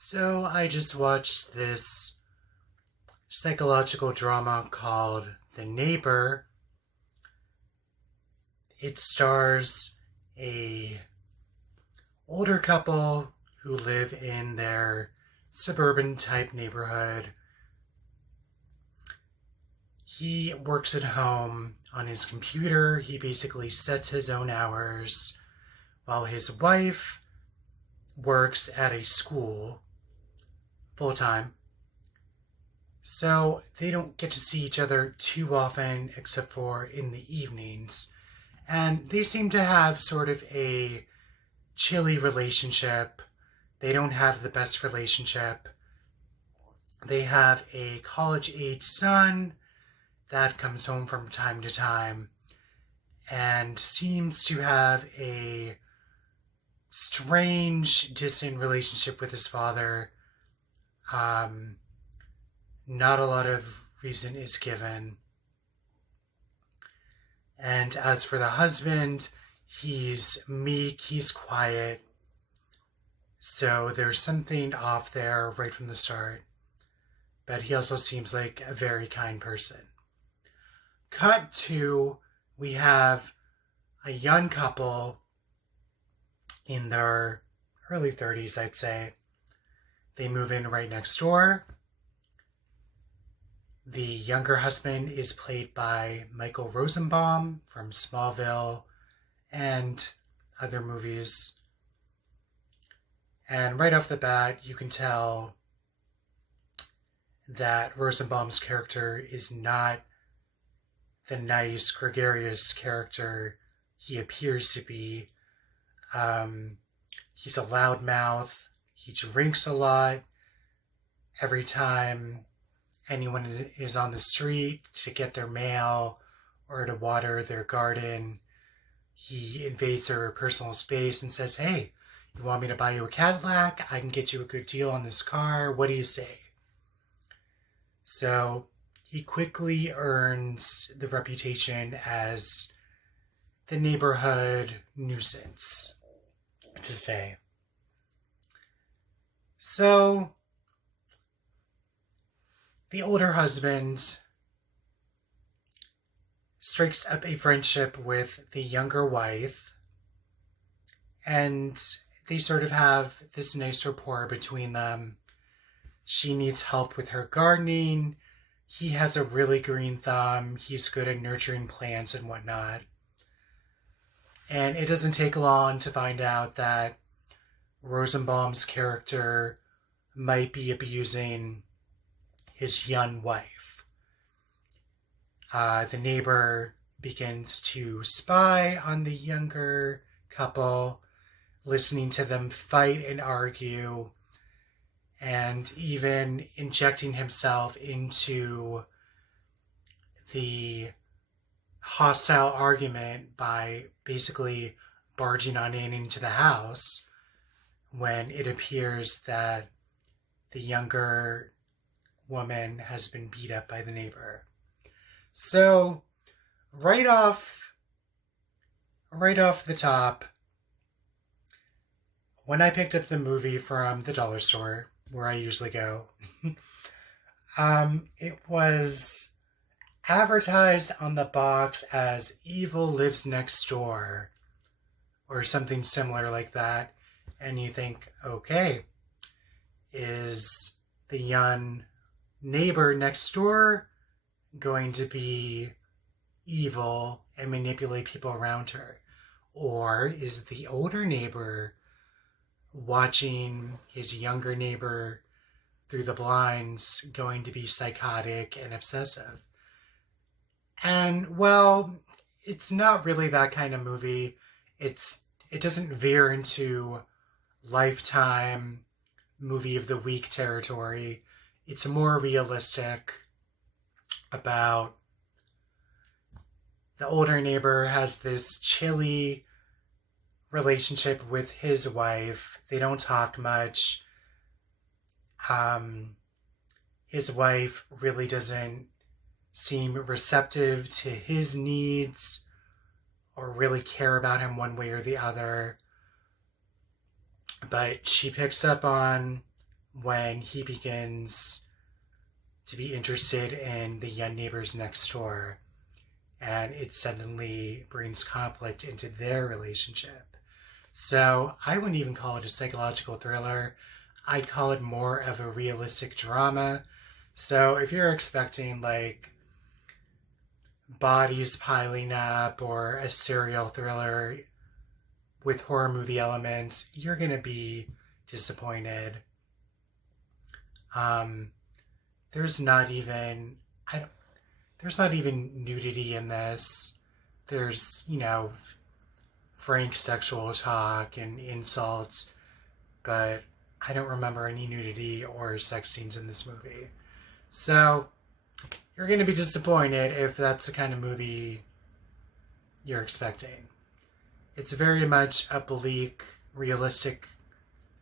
So I just watched this psychological drama called The Neighbor. It stars a older couple who live in their suburban type neighborhood. He works at home on his computer. He basically sets his own hours while his wife works at a school full time. So they don't get to see each other too often except for in the evenings. And they seem to have sort of a chilly relationship. They don't have the best relationship. They have a college-age son that comes home from time to time and seems to have a strange, distant relationship with his father. Not a lot of reason is given. And as for the husband, he's meek, he's quiet. So there's something off there right from the start. But he also seems like a very kind person. Cut to, we have a young couple in their early 30s, I'd say. They move in right next door. The younger husband is played by Michael Rosenbaum from Smallville and other movies. And right off the bat, you can tell that Rosenbaum's character is not the nice, gregarious character he appears to be. He's a loudmouth. He drinks a lot. Every time anyone is on the street to get their mail or to water their garden, he invades their personal space and says, "Hey, you want me to buy you a Cadillac? I can get you a good deal on this car. What do you say?" So he quickly earns the reputation as the neighborhood nuisance, to say. So the older husband strikes up a friendship with the younger wife, and they sort of have this nice rapport between them. She needs help with her gardening. He has a really green thumb. He's good at nurturing plants and whatnot. And it doesn't take long to find out that Rosenbaum's character might be abusing his young wife. The neighbor begins to spy on the younger couple, listening to them fight and argue, and even injecting himself into the hostile argument by basically barging on into the house when it appears that the younger woman has been beat up by the neighbor. So right off the top, when I picked up the movie from the dollar store where I usually go, it was advertised on the box as "Evil Lives Next Door" or something similar like that. And you think, okay, is the young neighbor next door going to be evil and manipulate people around her? Or is the older neighbor watching his younger neighbor through the blinds going to be psychotic and obsessive? And, well, it's not really that kind of movie. It doesn't veer into Lifetime movie of the week territory. It's more realistic about the older neighbor has this chilly relationship with his wife. They don't talk much. His wife really doesn't seem receptive to his needs or really care about him one way or the other. But she picks up on when he begins to be interested in the young neighbors next door, and it suddenly brings conflict into their relationship. So I wouldn't even call it a psychological thriller. I'd call it more of a realistic drama. So if you're expecting like bodies piling up or a serial thriller with horror movie elements, you're going to be disappointed. There's not even there's not even nudity in this. There's, frank sexual talk and insults, but I don't remember any nudity or sex scenes in this movie. So you're going to be disappointed if that's the kind of movie you're expecting. It's very much a bleak, realistic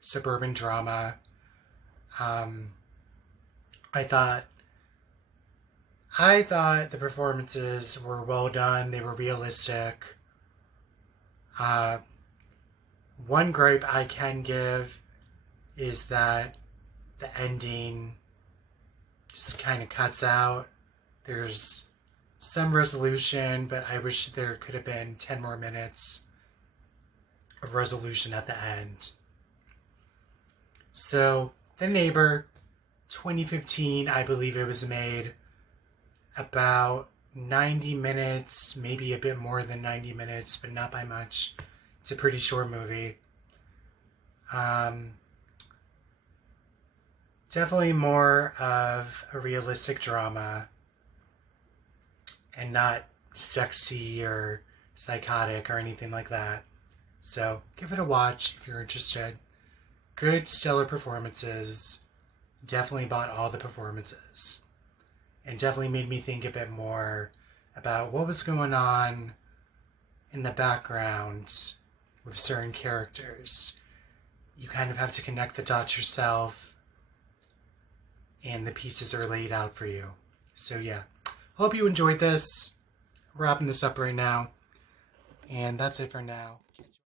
suburban drama. I thought the performances were well done. They were realistic. One gripe I can give is that the ending just kind of cuts out. There's some resolution, but I wish there could have been 10 more minutes of resolution at the end. So, The Neighbor, 2015, I believe it was made. About 90 minutes, maybe a bit more than 90 minutes, but not by much. It's a pretty short movie. Definitely more of a realistic drama and not sexy or psychotic or anything like that. So give it a watch if you're interested. Good, stellar performances. Definitely bought all the performances. And definitely made me think a bit more about what was going on in the background with certain characters. You kind of have to connect the dots yourself, and the pieces are laid out for you. So yeah, hope you enjoyed this. Wrapping this up right now. And that's it for now.